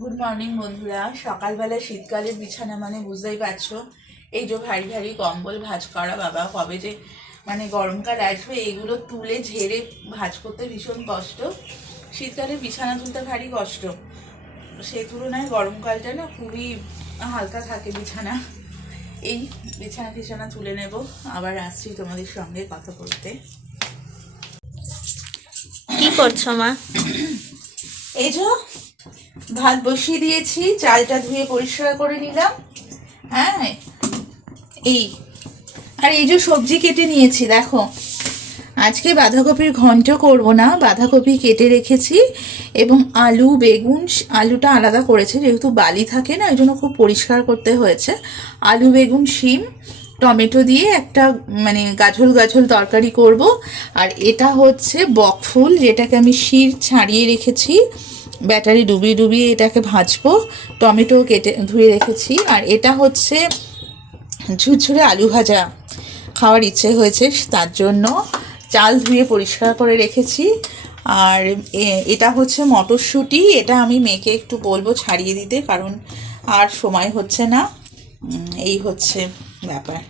Good morning বন্ধুরা। সকালবেলা শীতকালের বিছানা মানে বুঝতেই পারছো, এই যে ভারী ভারী কম্বল ভাঁজ করা, বাবা কবে যে মানে গরমকাল আসবে এগুলো তুলে ঝেড়ে ভাঁজ করতে ভীষণ কষ্ট। শীতকালের বিছানা তুলতে ভারী কষ্ট, সেই তুলনায় গরমকালটা না খুবই হালকা থাকে বিছানা। এই বিছানা তুলে নেব, আবার আসছি তোমাদের সঙ্গে কথা বলতে। কি করছো মা? এই যে ভাত বসিয়ে দিয়েছি, চালটা ধুয়ে পরিষ্কার করে নিলাম। হ্যাঁ, এই আর এই যে সবজি কেটে নিয়েছি, দেখো আজকে বাঁধাকপির ঘন্ট করব না, বাঁধাকপি কেটে রেখেছি এবং আলু বেগুন, আলুটা আলাদা করেছে যেহেতু বালি থাকে না, ওই জন্য খুব পরিষ্কার করতে হয়েছে। আলু বেগুন শিম টমেটো দিয়ে একটা মানে গাঝল গাঝল তরকারি করব। আর এটা হচ্ছে বকফুল, যেটাকে আমি শির ছাড়িয়ে রেখেছি, ব্যাটারি ডুবিয়ে ডুবিয়ে এটাকে ভাজবো। টমেটো কেটে ধুয়ে রেখেছি। আর এটা হচ্ছে ঝুরঝুরে আলু ভাজা, খাওয়ার ইচ্ছে হয়েছে তার জন্য চাল ধুয়ে পরিষ্কার করে রেখেছি। আর এটা হচ্ছে মটরশুঁটি, এটা আমি মেয়েকে একটু বলবো ছাড়িয়ে দিতে, কারণ আর সময় হচ্ছে না। এই হচ্ছে ব্যাপার।